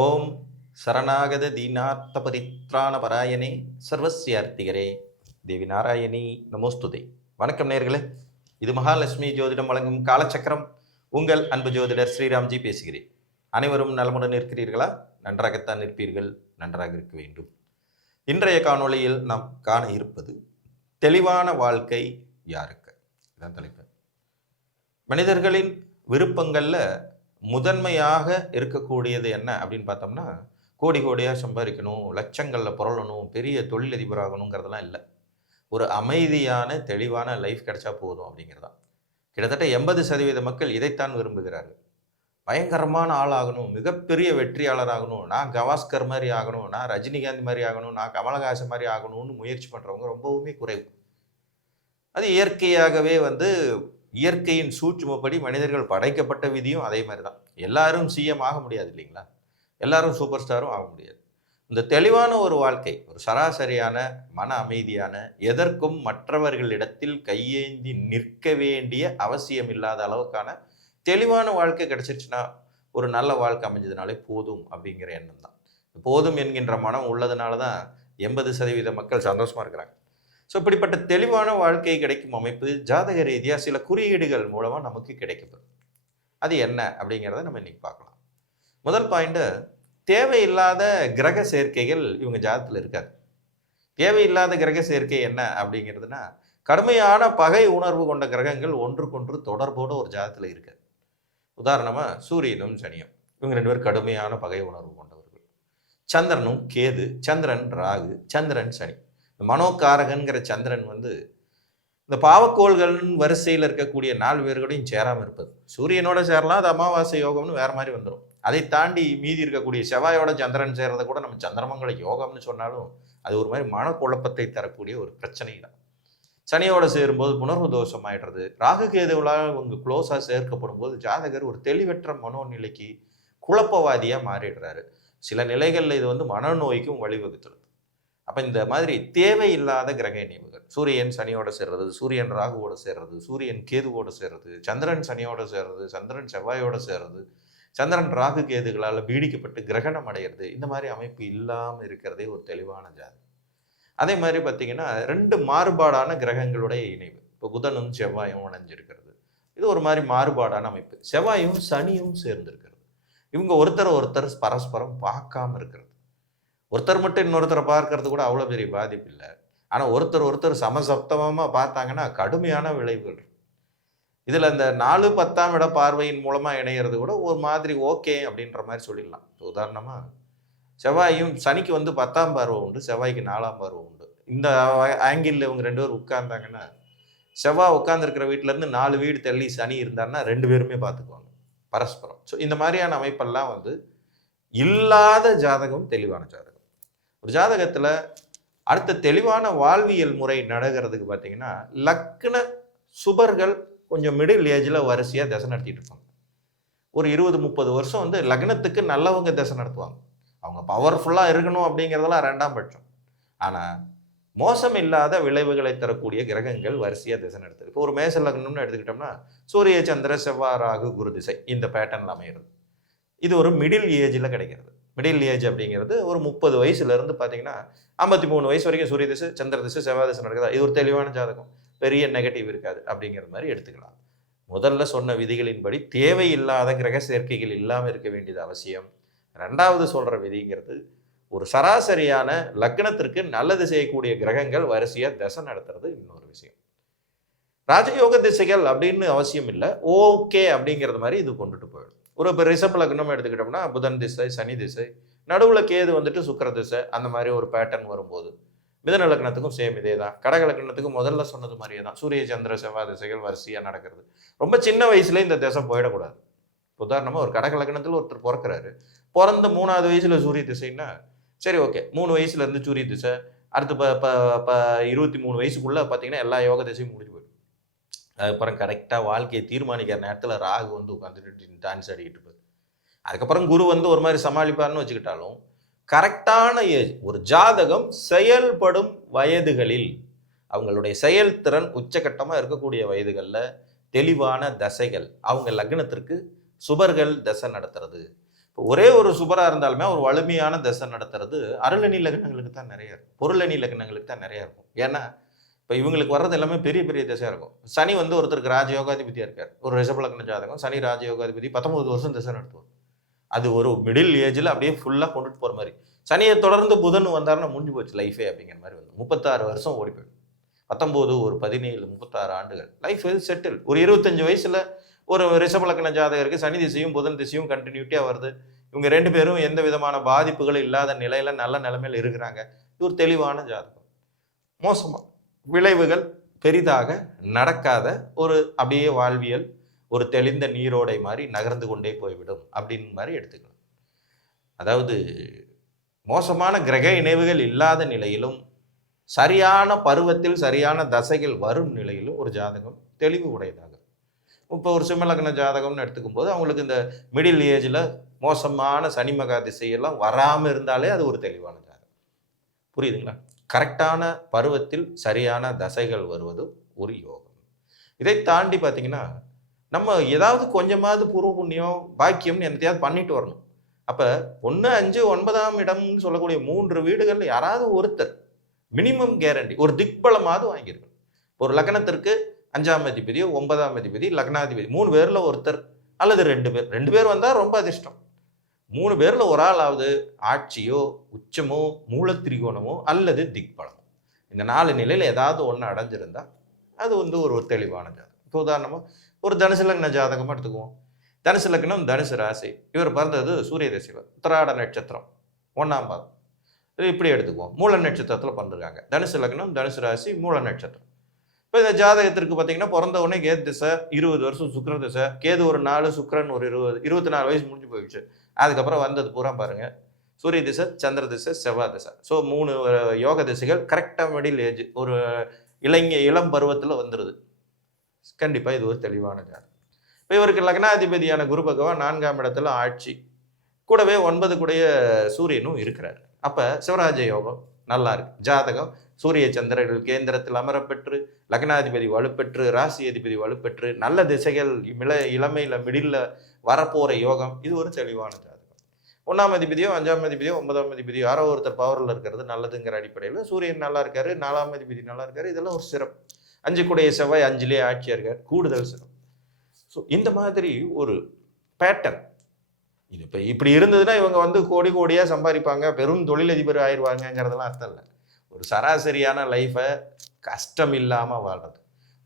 ஓம் சரணாகத தீனார்த்த பரித்ராண பராயணே சர்வசியார்த்திகரே தேவி நாராயணி நமோஸ்துதே. வணக்கம் நேர்களே, இது மகாலட்சுமி ஜோதிடம் வழங்கும் காலச்சக்கரம். உங்கள் அன்பு ஜோதிடர் ஸ்ரீராம்ஜி பேசுகிறேன். அனைவரும் நலமுடன் இருக்கிறீர்களா? நன்றாகத்தான் இருப்பீர்கள், நன்றாக இருக்க வேண்டும். இன்றைய காணொளியில் நாம் காண இருப்பது தெளிவான வாழ்க்கை யாருக்கு? இதான் தலைப்பு. மனிதர்களின் விருப்பங்களில் முதன்மையாக இருக்கக்கூடியது என்ன அப்படின்னு பார்த்தோம்னா, கோடி கோடியாக சம்பாதிக்கணும், லட்சங்களில் புரளணும், பெரிய தொழிலதிபராகணுங்கிறதெல்லாம் இல்லை. ஒரு அமைதியான தெளிவான லைஃப் கிடைச்சா போதும் அப்படிங்கிறதான். கிட்டத்தட்ட 80% மக்கள் இதைத்தான் விரும்புகிறார்கள். பயங்கரமான ஆள் ஆகணும், மிகப்பெரிய வெற்றியாளர் ஆகணும், நான் கவாஸ்கர் மாதிரி ஆகணும், நான் ரஜினிகாந்த் மாதிரி ஆகணும், நான் கமலஹாசன் மாதிரி ஆகணும்னு முயற்சி பண்ணுறவங்க ரொம்பவுமே குறைவு. அது இயற்கையாகவே இயற்கையின் சூட்சுமப்படி மனிதர்கள் படைக்கப்பட்ட விதியும் அதே மாதிரி தான். எல்லாரும் சிஎம் ஆக முடியாது இல்லைங்களா? எல்லாரும் சூப்பர் ஸ்டாரும் ஆக முடியாது. இந்த தெளிவான ஒரு வாழ்க்கை, ஒரு சராசரியான மன அமைதியான, எதற்கும் மற்றவர்களிடத்தில் கையேந்தி நிற்க வேண்டிய அவசியம் இல்லாத அளவுக்கான தெளிவான வாழ்க்கை கிடைச்சிருச்சுன்னா, ஒரு நல்ல வாழ்க்கை அமைஞ்சதுனாலே போதும் அப்படிங்கிற எண்ணம் தான். போதும் என்கின்ற மனம் உள்ளதுனால தான் 80% மக்கள் சந்தோஷமா இருக்கிறாங்க. ஸோ இப்படிப்பட்ட தெளிவான வாழ்க்கை கிடைக்கும் அமைப்பு ஜாதக ரீதியாக சில குறியீடுகள் மூலமாக நமக்கு கிடைக்கப்படும். அது என்ன அப்படிங்கிறத நம்ம இன்னைக்கு பார்க்கலாம். முதல் பாயிண்ட்டு, தேவையில்லாத கிரக சேர்க்கைகள் இவங்க ஜாதகத்தில் இருக்காது. தேவையில்லாத கிரக சேர்க்கை என்ன அப்படிங்கிறதுனா, கடுமையான பகை உணர்வு கொண்ட கிரகங்கள் ஒன்றுக்கொன்று தொடர்போடு ஒரு ஜாதகத்தில் இருக்காது. உதாரணமாக சூரியனும் சனியும், இவங்க 2 பேரும் கடுமையான பகை உணர்வு கொண்டவர்கள். சந்திரனும் கேது, சந்திரன் ராகு, சந்திரன் சனி. மனோகாரகன்கிற சந்திரன் இந்த பாவக்கோள்கள் வரிசையில் இருக்கக்கூடிய 4 பேர்களையும் சேராமல் இருப்பது. சூரியனோட சேரலாம், அது அமாவாசை யோகம்னு வேற மாதிரி வந்துடும். அதை தாண்டி மீதி இருக்கக்கூடிய செவ்வாயோட சந்திரன் சேர்றதை கூட நம்ம சந்திரமங்கல யோகம்னு சொன்னாலும் அது ஒரு மாதிரி மனக்குழப்பத்தை தரக்கூடிய ஒரு பிரச்சனை தான். சனியோட சேரும்போது புணர்வு தோஷம் ஆயிடுறது. ராகு கேதுவலால் இவங்க க்ளோஸாக சேர்க்கப்படும் போது ஜாதகர் ஒரு தெளிவற்ற மனோநிலைக்கு குழப்பவாதியாக மாறிடுறாரு. சில நிலைகளில் இது மனநோய்க்கும் வழிவகுத்துருது. அப்போ இந்த மாதிரி தேவையில்லாத கிரக இணைவுகள், சூரியன் சனியோட சேர்றது, சூரியன் ராகுவோட சேர்றது, சூரியன் கேதுவோட சேர்றது, சந்திரன் சனியோட சேர்றது, சந்திரன் செவ்வாயோட சேர்றது, சந்திரன் ராகு கேதுகளால் பீடிக்கப்பட்டு கிரகணம் அடையிறது, இந்த மாதிரி அமைப்பு இல்லாமல் இருக்கிறதே ஒரு தெளிவான ஜாதகம். அதே மாதிரி பார்த்தீங்கன்னா 2 மாறுபாடான கிரகங்களுடைய இணைவு. இப்போ புதனும் செவ்வாயும் இணைஞ்சிருக்கிறது, இது ஒரு மாதிரி மாறுபாடான அமைப்பு. செவ்வாயும் சனியும் சேர்ந்திருக்கிறது. இவங்க ஒருத்தர் பரஸ்பரம் பார்க்காம இருக்கிறது. ஒருத்தர் மட்டும் இன்னொருத்தரை பார்க்கறது கூட அவ்வளோ பெரிய பாதிப்பு இல்லை. ஆனால் ஒருத்தர் சமசப்தமாக பார்த்தாங்கன்னா கடுமையான விளைவுகள். இதில் இந்த 4-10ஆம் இட பார்வையின் மூலமாக இணையிறது கூட ஒரு மாதிரி ஓகே அப்படின்ற மாதிரி சொல்லிடலாம். உதாரணமாக செவ்வாயும் சனிக்கு 10ஆம் பார்வை உண்டு, செவ்வாய்க்கு 4ஆம் பார்வை உண்டு. இந்த ஆங்கிளில் இவங்க 2 பேரும் உட்கார்ந்தாங்கன்னா, செவ்வாய் உட்கார்ந்துருக்கிற வீட்டிலேருந்து 4 வீடு தள்ளி சனி இருந்தாருன்னா 2 பேருமே பார்த்துக்குவாங்க பரஸ்பரம். ஸோ இந்த மாதிரியான அமைப்பெல்லாம் இல்லாத ஜாதகம் தெளிவான ஜாதகம். ஒரு ஜாதகத்தில் அடுத்த தெளிவான வாழ்வியல் முறை நடக்கிறதுக்கு பார்த்தீங்கன்னா, லக்ன சுபர்கள் கொஞ்சம் மிடில் ஏஜில் வரிசையாக தசை நடத்திட்டு இருப்பாங்க. ஒரு 20-30 வருஷம் லக்னத்துக்கு நல்லவங்க தசை நடத்துவாங்க. அவங்க பவர்ஃபுல்லாக இருக்கணும் அப்படிங்கிறதெல்லாம் 2ஆம் பட்சம். ஆனால் மோசம் இல்லாத விளைவுகளை தரக்கூடிய கிரகங்கள் வரிசையாக திசை நடத்துது. இப்போ ஒரு மேச லக்னம்னு எடுத்துக்கிட்டோம்னா, சூரிய சந்திர செவ்வாய் ராகு குரு திசை இந்த பேட்டர்னில் அமைகிறது. இது ஒரு மிடில் ஏஜில் கிடைக்கிறது. மிடில் ஏஜ் அப்படிங்கிறது ஒரு 30 வயசுலேருந்து பார்த்தீங்கன்னா 53 வயசு வரைக்கும் சூரிய திசை, சந்திர திசை, செவ்வாய் திசை நடக்குதா, இது ஒரு தெளிவான ஜாதகம், பெரிய நெகட்டிவ் இருக்காது அப்படிங்கிற மாதிரி எடுத்துக்கலாம். முதல்ல சொன்ன விதிகளின்படி தேவையில்லாத கிரக சேர்க்கைகள் இல்லாமல் இருக்க வேண்டியது அவசியம். 2வது சொல்கிற விதிங்கிறது, ஒரு சராசரியான லக்னத்திற்கு நல்லது செய்யக்கூடிய கிரகங்கள் வரிசையாக திசை நடத்துறது இன்னொரு விஷயம். ராஜயோக திசைகள் அப்படின்னு அவசியம் இல்லை, ஓகே அப்படிங்கிறது மாதிரி இது கொண்டுட்டு போயிடும். இப்போ ரிஷப லக்னம் எடுத்துக்கிட்டோம்னா புதன் திசை, சனி திசை, நடுவில் கேது சுக்கிர திசை, அந்த மாதிரி ஒரு பேட்டர்ன் வரும்போது மிதன லக்னத்துக்கும் சேம் இதே தான். கடக லக்னத்துக்கும் முதல்ல சொன்னது மாதிரியே தான், சூரிய சந்திர செவ்வாய் திசைகள் வரிசையாக நடக்கிறது. ரொம்ப சின்ன வயசுல இந்த திசை போயிடக்கூடாது. உதாரணமாக ஒரு கடக லக்னத்தில் ஒருத்தர் பிறக்கிறாரு, பிறந்த 3வது வயசுல சூரிய திசைன்னா சரி ஓகே, 3 வயசுலேருந்து சூரிய திசை, அடுத்து 23 வயசுக்குள்ளே பார்த்தீங்கன்னா எல்லா யோக திசையும் முடிஞ்சு போயிடும். அதுக்கப்புறம் கரெக்டாக வாழ்க்கையை தீர்மானிக்கிற நேரத்தில் ராகு உட்காந்துட்டு டான்ஸ் ஆடிக்கிட்டு இருப்பார். அதுக்கப்புறம் குரு ஒரு மாதிரி சமாளிப்பார்னு வச்சுக்கிட்டாலும், கரெக்டான ஏஜ், ஒரு ஜாதகம் செயல்படும் வயதுகளில், அவங்களுடைய செயல்திறன் உச்சகட்டமாக இருக்கக்கூடிய வயதுகளில் தெளிவான தசைகள், அவங்க லக்னத்திற்கு சுபர்கள் தசை நடத்துறது, இப்போ ஒரே ஒரு சுபராக இருந்தாலுமே ஒரு வலிமையான தசை நடத்துறது அருளணி லக்னங்களுக்கு தான் நிறைய இருக்கும், பொருளணி லக்னங்களுக்கு தான் நிறைய இருக்கும். ஏன்னா இப்போ இவங்களுக்கு வர்றது எல்லாமே பெரிய பெரிய திசையாக இருக்கும். சனி வந்து ஒருத்தருக்கு ராஜயோகாதிபதியாக இருக்கார், ஒரு ரிஷப லக்ன ஜாதகம், சனி ராஜயோகாதிபதி 19 வருஷம் திசை நடத்துவார். அது ஒரு மிடில் ஏஜில் அப்படியே ஃபுல்லாக கொண்டுட்டு போகிற மாதிரி. சனியை தொடர்ந்து புதன் வந்தாருன்னா முடிஞ்சு போச்சு லைஃபே அப்படிங்கிற மாதிரி வந்து 36 வருஷம் ஓடி போயிடும். 19 ஒரு 17 36 ஆண்டுகள் லைஃப் செட்டில். ஒரு 25 வயசுல ஒரு ரிஷப லக்ன ஜாதகருக்கு சனி திசையும் புதன் திசையும் கண்டினியூட்டியாக வருது. இவங்க 2 பேரும் எந்த விதமான பாதிப்புகளும் இல்லாத நிலையில நல்ல நிலைமையில் இருக்கிறாங்க. இது ஒரு தெளிவான ஜாதகம். மோசமாக விளைவுகள் பெரிதாக நடக்காத ஒரு அப்படியே வாழ்வியல் ஒரு தெளிந்த நீரோடை மாதிரி நகர்ந்து கொண்டே போய்விடும் அப்படின்னு மாதிரி எடுத்துக்கலாம். அதாவது மோசமான கிரக இணைவுகள் இல்லாத நிலையிலும் சரியான பருவத்தில் சரியான தசைகள் வரும் நிலையிலும் ஒரு ஜாதகம் தெளிவு உடையதாக. இப்போ ஒரு சிம்ம லக்ன ஜாதகம்னு எடுத்துக்கும் போது அவங்களுக்கு இந்த மிடில் ஏஜில் மோசமான சனி மகா திசையெல்லாம் வராமல் இருந்தாலே அது ஒரு தெளிவான ஜாதகம். புரியுதுங்களா? கரெக்டான பருவத்தில் சரியான தசைகள் வருவது ஒரு யோகம். இதை தாண்டி பார்த்தீங்கன்னா நம்ம ஏதாவது கொஞ்சமாவது பூர்வ புண்ணியம் பாக்கியம்னு என்னத்தையாவது பண்ணிட்டு வரணும். அப்போ 1 5 9ஆம் இடம்னு சொல்லக்கூடிய 3 வீடுகளில் யாராவது ஒருத்தர் மினிமம் கேரண்டி ஒரு திக்பலமாவது வாங்கியிருக்கணும். ஒரு லக்னத்திற்கு 5ஆம் அதிபதியோ 9ஆம் அதிபதி லக்னாதிபதி 3 பேரில் ஒருத்தர் அல்லது 2 பேர் வந்தால் ரொம்ப அதிர்ஷ்டம். 3 பேரில் ஒரு ஆளாவது ஆட்சியோ உச்சமோ மூலத்திரிகோணமோ அல்லது திக்பலமோ இந்த 4 நிலையில் ஏதாவது ஒன்று அடைஞ்சிருந்தா அது வந்து ஒரு தெளிவான ஜாதகம். இப்போ உதாரணமாக ஒரு தனுசு லக்ன ஜாதகமாக எடுத்துக்குவோம். தனுசு லக்னம் தனுசு ராசி, இவர் பிறந்தது சூரிய தசையில் உத்திராட நட்சத்திரம் 1ஆம் பாதம். இப்படி எடுத்துக்குவோம். மூல நட்சத்திரத்தில் பிறந்திருக்காங்க. தனுசு லக்னம் தனுசு ராசி மூல நட்சத்திரம். இப்போ இந்த ஜாதகத்திற்கு பார்த்தீங்கன்னா பிறந்த உடனே கேது திசை 20 வருஷம் சுக்கிர திசை, கேது ஒரு 4 சுக்கிரன் ஒரு 24 வயசு முடிஞ்சு போயிடுச்சு. அதுக்கப்புறம் வந்தது பூரா பாருங்க சூரிய திசை சந்திர திசை செவ்வாய் திசை. ஸோ 3 யோக திசைகள் கரெக்டாக மிடில் ஏஜ் ஒரு இளம் பருவத்தில் வந்துடுது. கண்டிப்பாக இது ஒரு தெளிவான ஜாதகம். இப்போ இவருக்கு லக்னாதிபதியான குரு பகவான் 4ஆம் இடத்துல ஆட்சி, கூடவே 9 கூடிய சூரியனும் இருக்கிறார். அப்போ சிவராஜ யோகம் நல்லா இருக்கு. ஜாதகம் சூரிய சந்திரர்கள் கேந்திரத்தில் அமரப்பெற்று லக்னாதிபதி வலுப்பெற்று ராசி அதிபதி வலுப்பெற்று நல்ல திசைகள் இளமையில் மிடில் வரப்போகிற யோகம். இது ஒரு தெளிவான ஜாதகம். 1ஆம் அதிபதியோ 5ஆம் அதிபதியோ 9ஆம் அதிபதியோ யாரோ ஒருத்தர் பவரில் இருக்கிறது நல்லதுங்கிற அடிப்படையில் சூரியன் நல்லா இருக்காரு, 4ஆம் அதிபதி நல்லா இருக்காரு. இதெல்லாம் ஒரு சிறப்பு. 5 கூடிய செவ்வாய் 5லேயே ஆட்சியாக இருக்கார், கூடுதல் சிறப்பு. ஸோ இந்த மாதிரி ஒரு பேட்டர்ன் இது. இப்போ இப்படி இருந்ததுன்னா இவங்க வந்து கோடி கோடியாக சம்பாதிப்பாங்க, பெரும் தொழிலதிபர் ஆயிடுவாங்கங்கிறதெல்லாம் அர்த்தம் இல்லை. ஒரு சராசரியான லைஃப்பை கஷ்டம் இல்லாமல் வாழ்றது,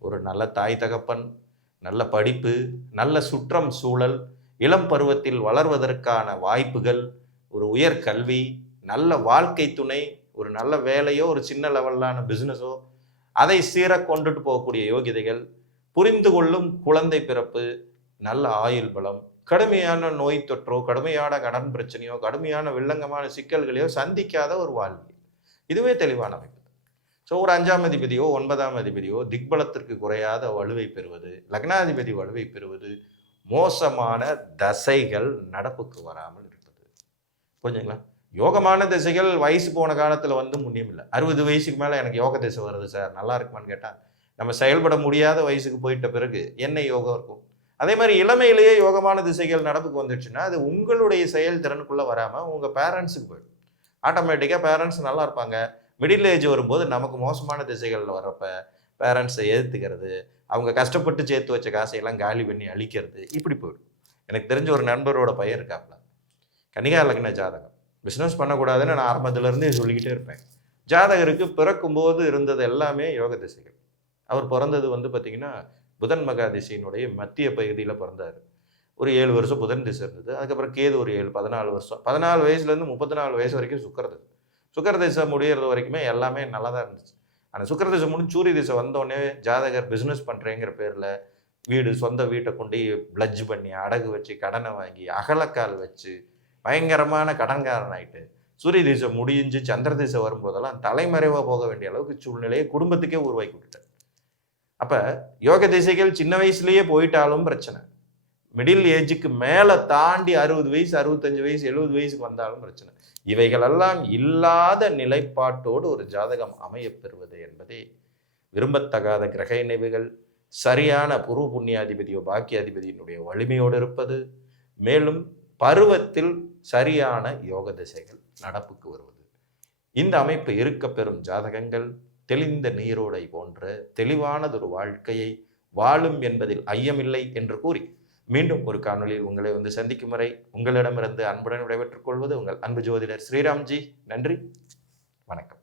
ஒரு நல்ல தாய் தகப்பன், நல்ல படிப்பு, நல்ல சுற்றம் சூழல், இளம் பருவத்தில் வளர்வதற்கான வாய்ப்புகள், ஒரு உயர்கல்வி, நல்ல வாழ்க்கை துணை, ஒரு நல்ல வேலையோ ஒரு சின்ன லெவலான பிஸ்னஸோ அதை சீராக கொண்டுட்டு போகக்கூடிய யோகிதைகள், புரிந்து கொள்ளும் குழந்தை பிறப்பு, நல்ல ஆயுள் பலம், கடுமையான நோய் தொற்றோ கடுமையான கடன் பிரச்சனையோ கடுமையான வில்லங்கமான சிக்கல்களையோ சந்திக்காத ஒரு வாழ்வியல். இதுவே தெளிவான அமைப்பு. ஸோ ஒரு 5ஆம் அதிபதியோ 9ஆம் அதிபதியோ திக்பலத்திற்கு குறையாத வலுவை பெறுவது, லக்னாதிபதி வலுவை பெறுவது, மோசமான தசைகள் நடப்புக்கு வராமல் இருப்பது. புரிஞ்சுங்களா? யோகமான திசைகள் வயசு போன காலத்தில் வந்து முன்னியம் இல்லை. 60 வயசுக்கு மேலே எனக்கு யோக திசை வருது சார், நல்லா இருக்குமான்னு கேட்டால் நம்ம செயல்பட முடியாத வயசுக்கு போயிட்ட பிறகு என்ன யோகம் இருக்கும்? அதே மாதிரி இளமையிலேயே யோகமான திசைகள் நடப்புக்கு வந்துடுச்சுன்னா அது உங்களுடைய செயல் திறனுக்குள்ளே வராமல் உங்கள் பேரண்ட்ஸுக்கு போயிடும். ஆட்டோமேட்டிக்காக பேரண்ட்ஸ் நல்லா இருப்பாங்க. மிடில் ஏஜ் வரும்போது நமக்கு மோசமான திசைகளில் வர்றப்ப பேரண்ட்ஸை எதிர்த்துக்கிறது, அவங்க கஷ்டப்பட்டு சேர்த்து வச்ச காசையெல்லாம் காலி பண்ணி அழிக்கிறது, இப்படி போயிடும். எனக்கு தெரிஞ்ச ஒரு நண்பரோட பையன் இருக்காப்புல, கன்னிகா லக்ன ஜாதகம். பிஸ்னஸ் பண்ணக்கூடாதுன்னு நான் ஆரம்பத்திலேருந்தே சொல்லிக்கிட்டே இருப்பேன். ஜாதகருக்கு பிறக்கும்போது இருந்தது எல்லாமே யோக திசைகள். அவர் பிறந்தது வந்து பார்த்திங்கன்னா புதன் மகா திசையினுடைய மத்திய பகுதியில் பிறந்தார். ஒரு 7 வருஷம் புதன் திசை இருந்தது. அதுக்கப்புறம் கேது ஒரு 14 வருஷம், 14 வயசுலேருந்து 34 வயசு வரைக்கும் சுக்கர திசை முடிகிறது வரைக்குமே எல்லாமே நல்லா தான் இருந்துச்சு. ஆனால் சுக்கர திசை முடிஞ்சு சூரிய திசை வந்தோடனே ஜாதகர் பிஸ்னஸ் பண்ணுறேங்கிற பேரில் வீடு சொந்த வீட்டை கொண்டு பிளட்ஜ் பண்ணி அடகு வச்சு கடனை வாங்கி அகலக்கால் வச்சு பயங்கரமான கடன்காரன் ஆகிட்டு சூரிய திசை முடிஞ்சு சந்திர திசை வரும்போதெல்லாம் தலைமறைவாக போக வேண்டிய அளவுக்கு சூழ்நிலையை குடும்பத்துக்கே உருவாக்கி விட்டுட்டார். அப்போ யோக திசைகள் சின்ன வயசுலேயே போயிட்டாலும் பிரச்சனை, மிடில் ஏஜுக்கு மேலே தாண்டி 60 வயசு 65 வயசு 70 வயசுக்கு வந்தாலும் பிரச்சனை. இவைகளெல்லாம் இல்லாத நிலைப்பாட்டோடு ஒரு ஜாதகம் அமையப்பெறுவது என்பதே விரும்பத்தகாத கிரக இணைவுகள், சரியான பூர்வ புண்ணியாதிபதியோ பாக்கியாதிபதியினுடைய வலிமையோடு இருப்பது, மேலும் பருவத்தில் சரியான யோக திசைகள் நடப்புக்கு வருவது. இந்த அமைப்பு இருக்க பெறும் ஜாதகங்கள் தெளிந்த நீரோடை போன்ற தெளிவானதொரு வாழ்க்கையை வாழும் என்பதில் ஐயமில்லை என்று கூறி மீண்டும் ஒரு காணொலியில் உங்களை சந்திக்கும் வரை உங்களிடமிருந்து அன்புடன் விடைபெற்றுக் கொள்வது உங்கள் அன்பு ஜோதிடர் ஸ்ரீராம்ஜி. நன்றி, வணக்கம்.